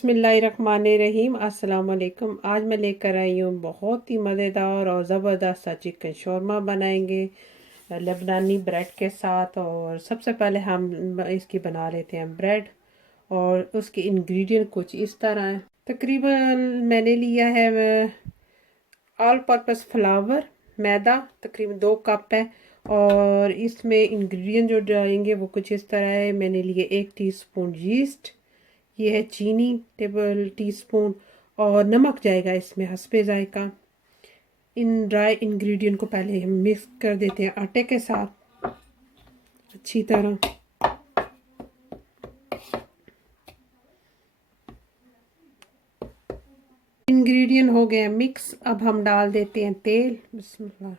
बिस्मिल्लाहिर्रहमानिर्रहीम। अस्सलाम वालेकुम। आज मैं लेकर आई हूँ बहुत ही मज़ेदार और ज़बरदस्त सा चिकन शौरमा बनाएंगे लेबनानी ब्रेड के साथ। और सबसे पहले हम इसकी बना लेते हैं ब्रेड। और उसके इंग्रेडिएंट कुछ इस तरह हैं। तकरीबन मैंने लिया है ऑल पर्पस फ्लावर, मैदा तकरीबन 2 कप है। और इसमें इंग्रेडिएंट जो डालेंगे वो कुछ इस तरह है। मैंने लिए 1 टीस्पून यीस्ट, ये है चीनी टेबल टीस्पून, और नमक जाएगा इसमें हस्बे जायका। इन ड्राई इंग्रेडिएंट को पहले हम मिक्स कर देते हैं आटे के साथ अच्छी तरह। इंग्रेडिएंट हो गए मिक्स। अब हम डाल देते हैं तेल, बिस्मिल्लाह।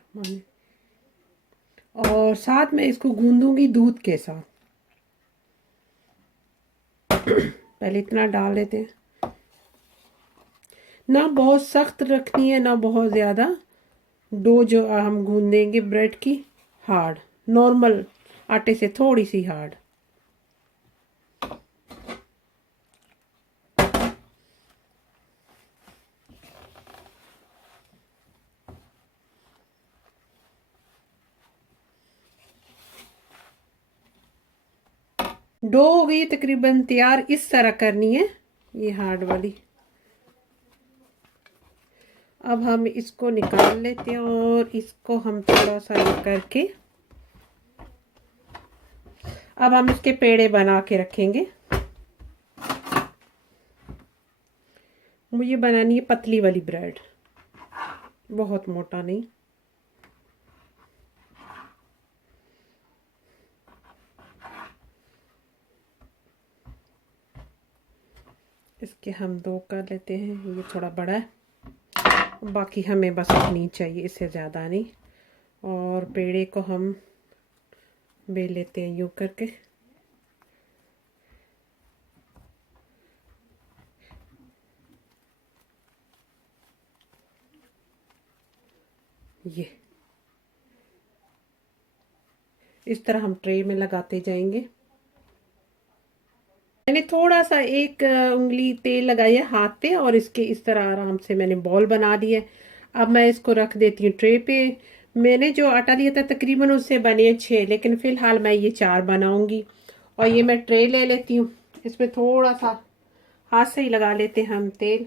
और साथ में इसको गूंदूंगी दूध के साथ। पहले इतना डाल देते हैं, ना बहुत सख्त रखनी है ना बहुत ज़्यादा। डो जो हम गूंदेंगे ब्रेड की, हार्ड, नॉर्मल आटे से थोड़ी सी हार्ड। डो हो गई तकरीबन तैयार, इस तरह करनी है ये हार्ड वाली। अब हम इसको निकाल लेते हैं और इसको हम थोड़ा सा ये करके अब हम इसके पेड़े बना के रखेंगे। मुझे बनानी है पतली वाली ब्रेड, बहुत मोटा नहीं। इसके हम 2 कर लेते हैं, ये थोड़ा बड़ा है, बाकी हमें बस इतनी चाहिए, इससे ज़्यादा नहीं। और पेड़े को हम बेल लेते हैं यूँ करके। ये इस तरह हम ट्रे में लगाते जाएंगे। मैंने थोड़ा सा एक उंगली तेल लगाई है हाथ पे और इसके इस तरह आराम से मैंने बॉल बना दी है। अब मैं इसको रख देती हूँ ट्रे पे। मैंने जो आटा लिया था तकरीबन उससे बने 6, लेकिन फ़िलहाल मैं ये 4 बनाऊंगी। और ये मैं ट्रे ले लेती हूँ, इसमें थोड़ा सा हाथ से ही लगा लेते हैं हम तेल।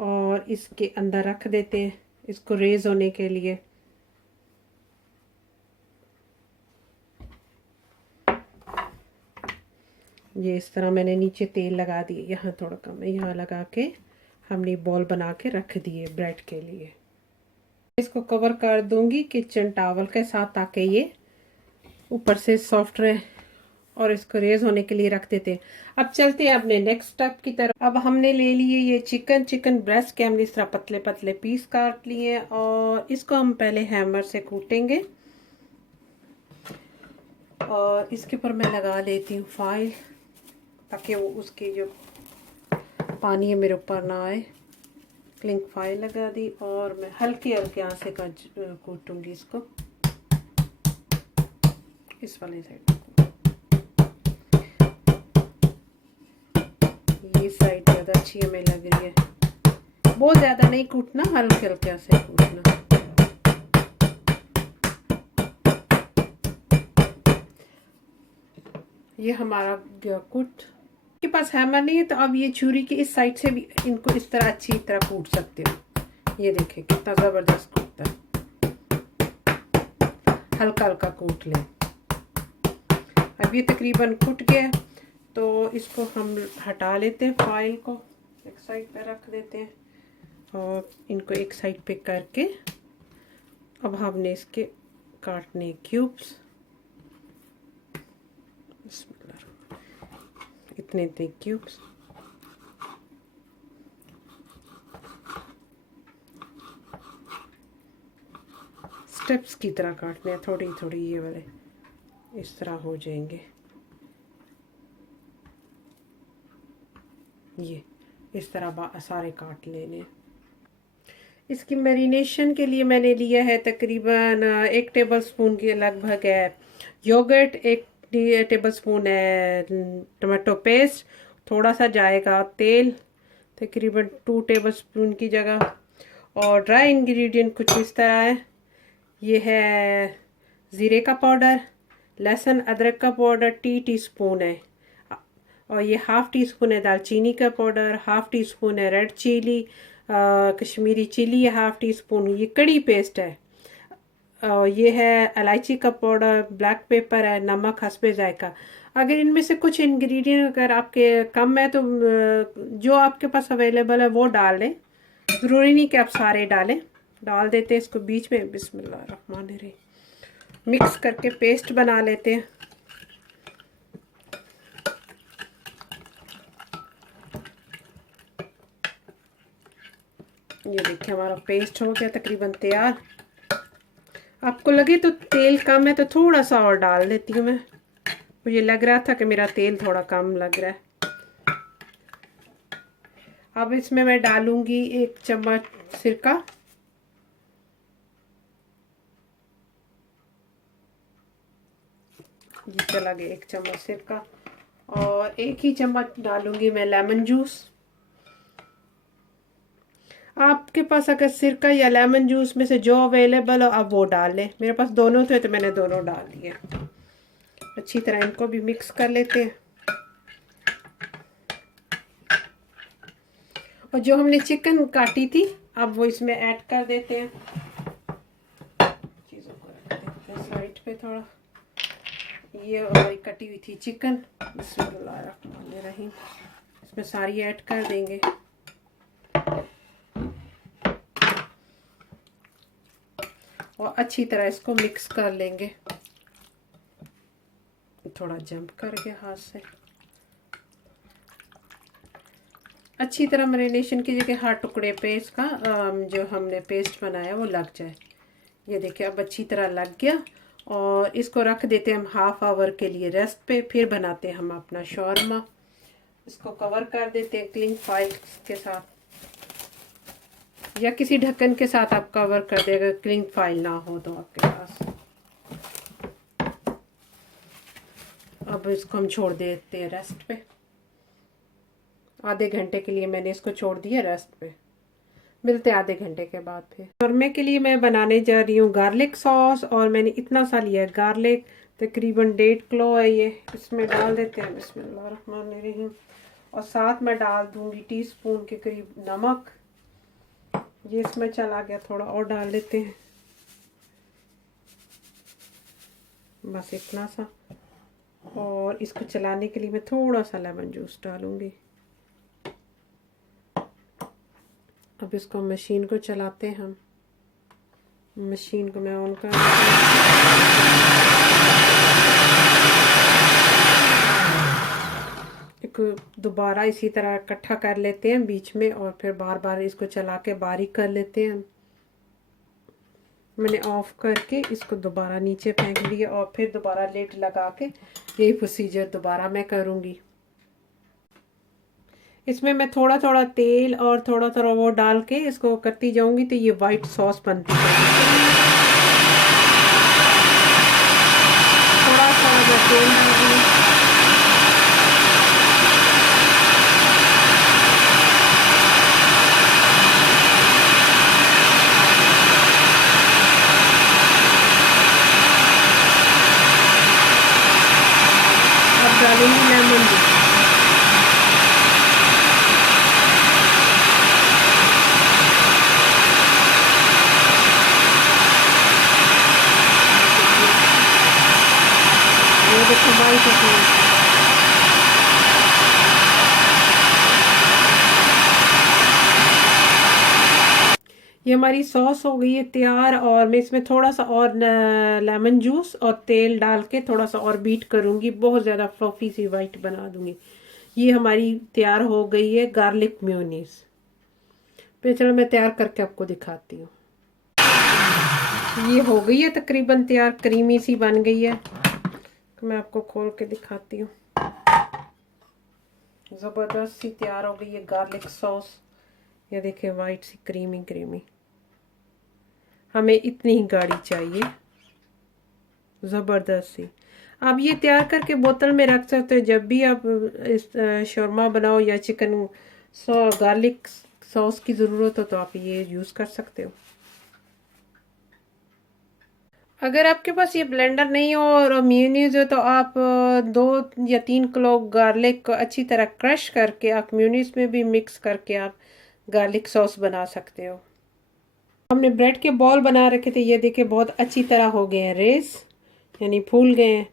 और इसके अंदर रख देते हैं इसको रेज होने के लिए। ये इस तरह मैंने नीचे तेल लगा दिए, यहाँ थोड़ा कम है, यहाँ लगा के हमने बॉल बना के रख दिए ब्रेड के लिए। इसको कवर कर दूंगी किचन टॉवल के साथ ताकि ये ऊपर से सॉफ्ट रहे। और इसको रेज होने के लिए रख देते हैं। अब चलते हैं अपने नेक्स्ट स्टेप की तरफ। अब हमने ले लिए ये चिकन ब्रेस्ट के हमने इस तरह पतले पतले पीस काट लिए और इसको हम पहले हैमर से कूटेंगे। और इसके ऊपर मैं लगा लेती हूँ फाइल ताकि वो उसकी जो पानी है मेरे ऊपर ना आए। क्लिंग फाइल लगा दी और मैं हल्के हल्के आंच से कूटूंगी इसको इस वाली साइड। ये साइड ज़्यादा अच्छी हमें लग रही है, बहुत ज़्यादा नहीं कूटना, हल्के हल्के से कूटना। ये हमारा कूट। के पास हैमर नहीं है तो अब ये छुरी की इस साइड से भी इनको इस तरह अच्छी तरह कूट सकते हो। ये देखें कितना ज़बरदस्त कूटता है, हल्का हल्का कूट लें। अब ये तकरीबन कूट गया तो इसको हम हटा लेते हैं, फाइल को एक साइड पे रख देते हैं और इनको एक साइड पे करके अब हमने इसके काटने क्यूब्स। इतने इतने क्यूब्स। स्टेप्स की तरह काटने हैं, थोड़ी थोड़ी ये वाले इस तरह हो जाएंगे। ये इस तरह सारे काट लेने। इसकी मैरिनेशन के लिए मैंने लिया है तकरीबन 1 टेबलस्पून के लगभग है योगर्ट, 1 टेबल स्पून है टमाटो पेस्ट, थोड़ा सा जाएगा तेल, तकरीबन 2 टेबल स्पून की जगह। और ड्राई इंग्रेडिएंट कुछ इस तरह है। ये है ज़ीरे का पाउडर, लहसुन अदरक का पाउडर टीस्पून है, और ये हाफ़ टी स्पून है दालचीनी का पाउडर, हाफ़ टी स्पून है रेड चिली कश्मीरी चिली है, हाफ़ टी स्पून ये कड़ी पेस्ट है, और ये है इलायची का पाउडर, ब्लैक पेपर है, नमक हस्बे जायका। अगर इनमें से कुछ इंग्रेडिएंट अगर आपके कम है तो जो आपके पास अवेलेबल है वो डाल लें, ज़रूरी नहीं कि आप सारे डालें। डाल देते हैं इसको बीच में, बिस्मिल्लाहिर्रहमानिर्रहीम, मिक्स करके पेस्ट बना लेते हैं। ये देखिए हमारा पेस्ट हो गया तकरीबन तैयार। आपको लगे तो तेल कम है तो थोड़ा सा और डाल देती हूँ मैं, मुझे लग रहा था कि मेरा तेल थोड़ा कम लग रहा है। अब इसमें मैं डालूंगी 1 चम्मच सिरका, ये चला गया 1 चम्मच सिरका, और 1 ही चम्मच डालूंगी मैं लेमन जूस। आपके पास अगर सिरका या लेमन जूस में से जो अवेलेबल हो आप वो डाल लें, मेरे पास दोनों थे तो मैंने दोनों डाल दिए। अच्छी तरह इनको भी मिक्स कर लेते हैं। और जो हमने चिकन काटी थी अब वो इसमें ऐड कर देते हैं। चीज़ों को रख देते हैं साइड पे थोड़ा। ये हमारी कटी हुई थी चिकन, बिस्मिल्लाहिर्रहमानिर्रहीम, इसमें सारी ऐड कर देंगे। और अच्छी तरह इसको मिक्स कर लेंगे। थोड़ा जंप कर गया हाथ से। अच्छी तरह मैरिनेशन कीजिए कि हर टुकड़े पे इसका जो हमने पेस्ट बनाया वो लग जाए। ये देखिए अब अच्छी तरह लग गया, और इसको रख देते हैं हम हाफ आवर के लिए रेस्ट पे। फिर बनाते हैं हम अपना शौरमा। इसको कवर कर देते हैं क्लिंग फाइल के साथ, या किसी ढक्कन के साथ आप कवर कर देगा, क्लिंग फाइल ना हो तो आपके पास। अब इसको हम छोड़ देते हैं रेस्ट पे। आधे घंटे के लिए मैंने इसको छोड़ दिया रेस्ट पे। मिलते हैं आधे घंटे के बाद फिर। शौरमे के लिए मैं बनाने जा रही हूँ गार्लिक सॉस, और मैंने इतना सा लिया है गार्लिक, तकरीबन 1.5 किलो है ये। इसमें डाल देते हैं बिस्मिल्लाहिर्रहमानिर्रहीम, और साथ में डाल दूंगी टीस्पून के करीब नमक। ये इसमें चला गया, थोड़ा और डाल लेते हैं, बस इतना सा। और इसको चलाने के लिए मैं थोड़ा सा लेमन जूस डालूंगी। अब इसको मशीन को चलाते हैं हम। मशीन को मैं ऑन कर दोबारा इसी तरह इकट्ठा कर लेते हैं बीच में, और फिर बार बार इसको चला के बारीक कर लेते हैं। मैंने ऑफ करके इसको दोबारा नीचे फेंक दिया, और फिर दोबारा लिड लगा के यही प्रोसीजर दोबारा मैं करूँगी। इसमें मैं थोड़ा थोड़ा तेल और थोड़ा थोड़ा वो डाल के इसको करती जाऊंगी तो ये वाइट सॉस बनती है। थोड़ा सा मैं तेल दूंगी, अब डालूंगी लेमन जूस। ये हमारी सॉस हो गई है तैयार, और मैं इसमें थोड़ा सा और लेमन जूस और तेल डाल के थोड़ा सा और बीट करूंगी, बहुत ज़्यादा फ्लफी सी वाइट बना दूंगी। ये हमारी तैयार हो गई है गार्लिक मेयोनीज। फिर चलो मैं तैयार करके आपको दिखाती हूँ। ये हो गई है तकरीबन तैयार, क्रीमी सी बन गई है। तो मैं आपको खोल के दिखाती हूँ। ज़बरदस्त सी तैयार हो गई है गार्लिक सॉस। ये देखिए वाइट सी क्रीमी क्रीमी। हमें इतनी ही गाढ़ी चाहिए, ज़बरदस्त सी। आप ये तैयार करके बोतल में रख सकते हो, जब भी आप इस शौरमा बनाओ या चिकन गार्लिक सॉस की ज़रूरत हो तो आप ये यूज़ कर सकते हो। अगर आपके पास ये ब्लेंडर नहीं हो और मेयोनीज हो तो आप 2 या 3 क्लोव गार्लिक को अच्छी तरह क्रश करके आप मेयोनीज में भी मिक्स करके आप गार्लिक सॉस बना सकते हो। हमने ब्रेड के बॉल बना रखे थे, ये देखिए बहुत अच्छी तरह हो गए हैं रेस, यानी फूल गए हैं।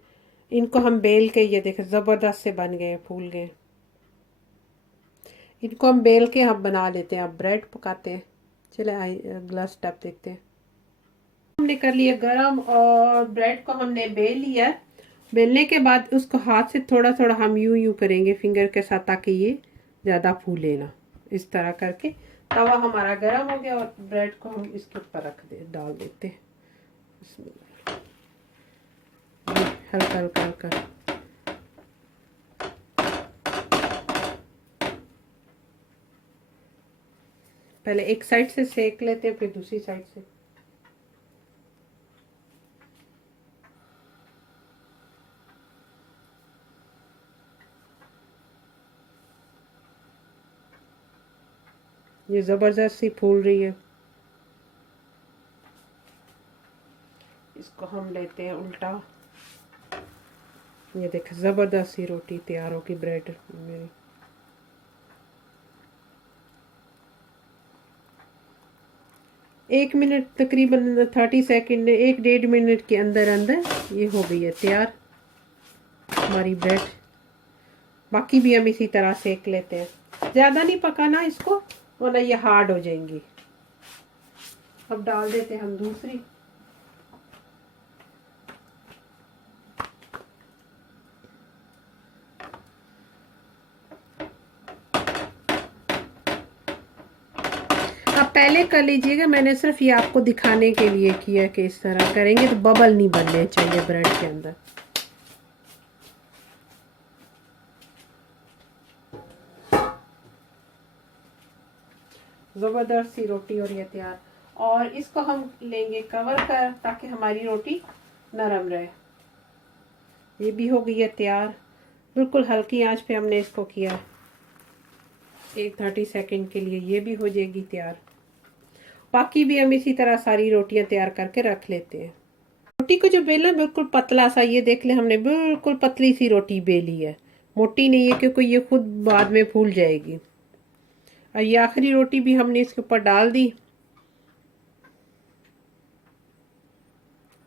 इनको हम बेल के, ये देखें ज़बरदस्त से बन गए, फूल गए। इनको हम बेल के हम बना लेते हैं, अब ब्रेड पकाते हैं। चले अगला स्टेप देखते हैं। हमने कर लिया गरम और ब्रेड को हमने बेल लिया। बेलने के बाद उसको हाथ से थोड़ा थोड़ा हम यूं यूं करेंगे फिंगर के साथ, ताकि ये ज़्यादा फूले ना। इस तरह करके तवा हमारा गरम हो गया और ब्रेड को हम इसके ऊपर डाल देते हैं। हल्का हल्का हल्का पहले एक साइड से सेक लेते हैं, फिर दूसरी साइड से। ये जबरदस्त सी फूल रही है। इसको हम लेते हैं उल्टा। ये देखें जबरदस्त सी रोटी तैयार होगी ब्रेड मेरी। एक मिनट तकरीबन 30 सेकंड, 1-1.5 मिनट के अंदर अंदर ये हो गई है तैयार हमारी ब्रेड। बाकी भी हम इसी तरह सेक लेते हैं, ज़्यादा नहीं पकाना इसको वरना ये हार्ड हो जाएंगी। अब डाल देते हैं हम दूसरी। आप पहले कर लीजिएगा, मैंने सिर्फ ये आपको दिखाने के लिए किया कि इस तरह करेंगे तो बबल नहीं बनने चाहिए ब्रेड के अंदर। ज़बरदस्त सी रोटी और ये तैयार। और इसको हम लेंगे कवर कर, ताकि हमारी रोटी नरम रहे। ये भी हो गई है तैयार। बिल्कुल हल्की आंच पे हमने इसको किया, 30 सेकंड के लिए। ये भी हो जाएगी तैयार। बाकी भी हम इसी तरह सारी रोटियां तैयार करके रख लेते हैं। रोटी को जो बेलना बिल्कुल पतला सा, ये देख ले हमने बिल्कुल पतली सी रोटी बेली है, मोटी नहीं है, क्योंकि ये खुद बाद में फूल जाएगी। और ये आखिरी रोटी भी हमने इसके ऊपर डाल दी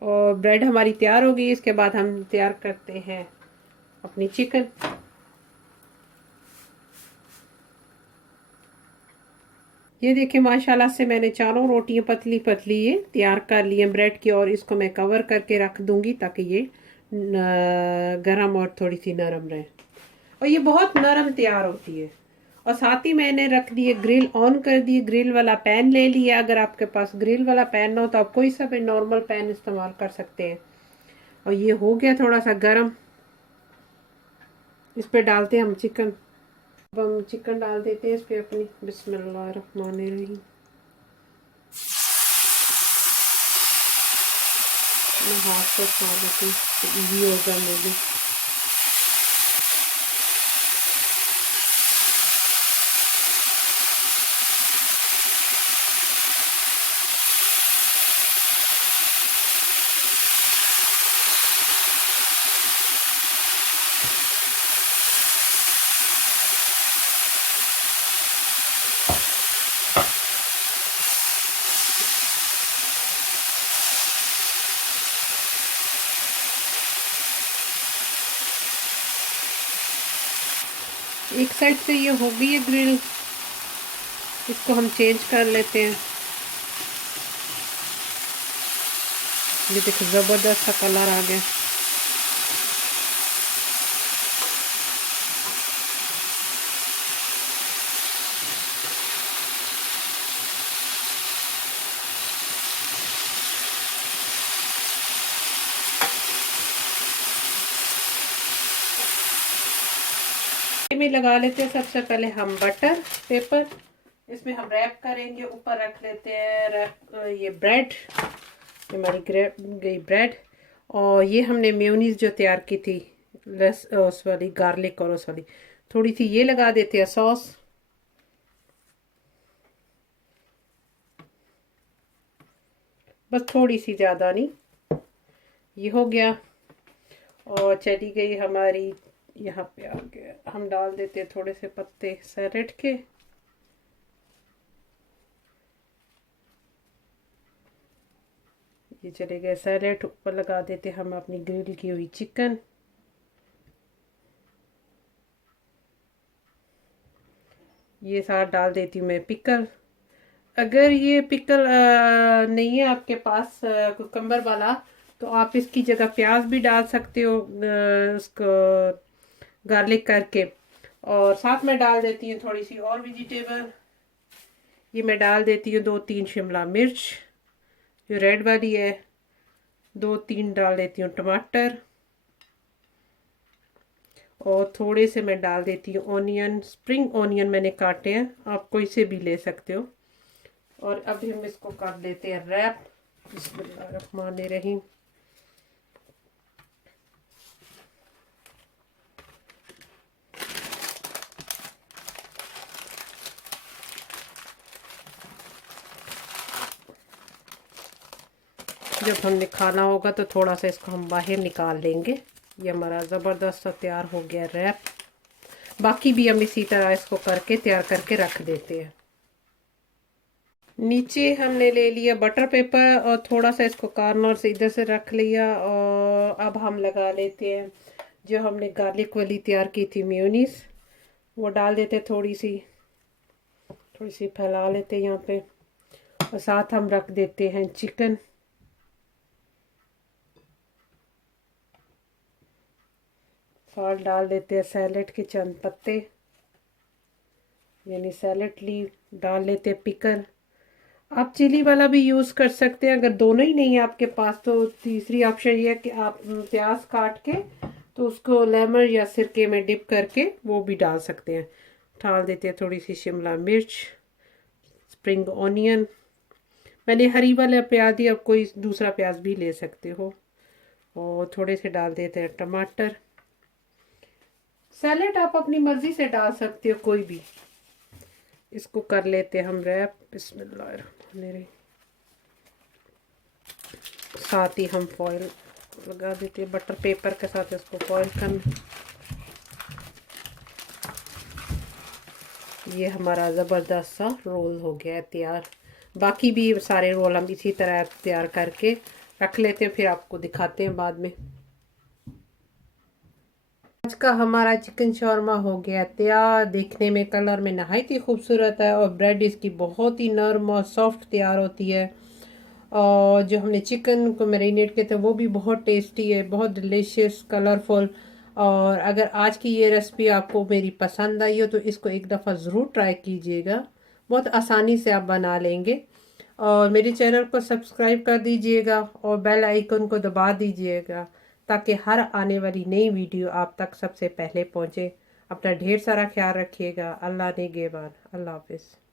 और ब्रेड हमारी तैयार हो गई। इसके बाद हम तैयार करते हैं अपनी चिकन। ये देखिए माशाल्लाह से मैंने चारों रोटियां पतली पतली ये तैयार कर ली हैं ब्रेड की, और इसको मैं कवर करके रख दूंगी ताकि ये गरम और थोड़ी सी नरम रहे। और ये बहुत नरम तैयार होती है। और साथ ही मैंने रख दिए ग्रिल ऑन कर दिए, ग्रिल वाला पैन ले लिया। अगर आपके पास ग्रिल वाला पैन ना हो तो आप कोई सा भी नॉर्मल पैन इस्तेमाल कर सकते हैं। और ये हो गया थोड़ा सा गरम। इस पे डालते हैं हम चिकन। अब हम चिकन डाल देते हैं इस पे अपनी। बिस्मिल्लाहिर्रहमानिर्रहीम। मैं हाथ से खा लेती तो ईजी होगा मुझे। एक साइड से ये हो गई है ग्रिल, इसको हम चेंज कर लेते हैं। ये देखो जबरदस्त सा कलर आ गया। में लगा लेते हैं सबसे पहले हम बटर पेपर, इसमें हम रैप करेंगे। ऊपर रख लेते हैं ये ब्रेड, हमारी गई ब्रेड। और ये हमने मेयोनीज जो तैयार की थी उस वाली गार्लिक और उस वाली, थोड़ी सी ये लगा देते हैं सॉस। बस थोड़ी सी, ज़्यादा नहीं। ये हो गया। और चली गई हमारी, यहाँ पे आ गया। हम डाल देते हैं थोड़े से पत्ते सैलेड के। ये चले गए सैलेड। ऊपर लगा देते हम अपनी ग्रिल की हुई चिकन। ये साथ डाल देती हूँ मैं पिकल। अगर ये पिकल नहीं है आपके पास कुकम्बर वाला, तो आप इसकी जगह प्याज भी डाल सकते हो, उसको गार्लिक करके। और साथ में डाल देती हूँ थोड़ी सी और वेजिटेबल। ये मैं डाल देती हूँ 2-3 शिमला मिर्च जो रेड वाली है, 2-3 डाल देती हूँ टमाटर, और थोड़े से मैं डाल देती हूँ ऑनियन। स्प्रिंग ऑनियन मैंने काटे हैं, आप कोई से भी ले सकते हो। और अभी हम इसको कर लेते हैं रैप। बिस्मिल्लाहिर्रहमानिर्रहीम। जब हमने खाना होगा तो थोड़ा सा इसको हम बाहर निकाल लेंगे। ये हमारा ज़बरदस्त सा तैयार हो गया रैप। बाकी भी हम इसी तरह इसको करके तैयार करके रख देते हैं। नीचे हमने ले लिया बटर पेपर और थोड़ा सा इसको कॉर्नर से इधर से रख लिया। और अब हम लगा लेते हैं जो हमने गार्लिक वाली तैयार की थी मेयोनीज, वो डाल देते, थोड़ी सी फैला लेते हैं यहाँ पे। और साथ हम रख देते हैं चिकन। साथ डाल देते हैं सैलेड के चंद पत्ते, यानी सैलेड लीव। डाल लेते हैं पिकल। आप चिली वाला भी यूज़ कर सकते हैं। अगर दोनों ही नहीं है आपके पास, तो तीसरी ऑप्शन ये है कि आप प्याज काट के तो उसको लेमन या सिरके में डिप करके वो भी डाल सकते हैं। डाल देते हैं थोड़ी सी शिमला मिर्च, स्प्रिंग ऑनियन। मैंने हरी वाला प्याज दिया, आप कोई दूसरा प्याज भी ले सकते हो। और थोड़े से डाल देते हैं टमाटर। सैलेड आप अपनी मर्ज़ी से डाल सकते हो कोई भी। इसको कर लेते हैं हम रैप। बिस्मिल्लाहिर्रहमानिर्रहीम। साथ ही हम फॉइल लगा देते हैं, बटर पेपर के साथ इसको फॉइल करना। ये हमारा ज़बरदस्त सा रोल हो गया है तैयार। बाकी भी सारे रोल हम इसी तरह तैयार करके रख लेते हैं, फिर आपको दिखाते हैं बाद में। आज का हमारा चिकन शौरमा हो गया तैयार। देखने में, कलर में नहायत ही खूबसूरत है, और ब्रेड इसकी बहुत ही नरम और सॉफ्ट तैयार होती है। और जो हमने चिकन को मैरिनेट किया था वो भी बहुत टेस्टी है, बहुत डिलीशियस, कलरफुल। और अगर आज की ये रेसिपी आपको मेरी पसंद आई हो तो इसको एक दफ़ा ज़रूर ट्राई कीजिएगा। बहुत आसानी से आप बना लेंगे। और मेरे चैनल को सब्सक्राइब कर दीजिएगा और बेल आइकन को दबा दीजिएगा, ताकि हर आने वाली नई वीडियो आप तक सबसे पहले पहुँचे। अपना ढेर सारा ख्याल रखिएगा। अल्लाह ने गेबान। अल्लाह हाफिज़।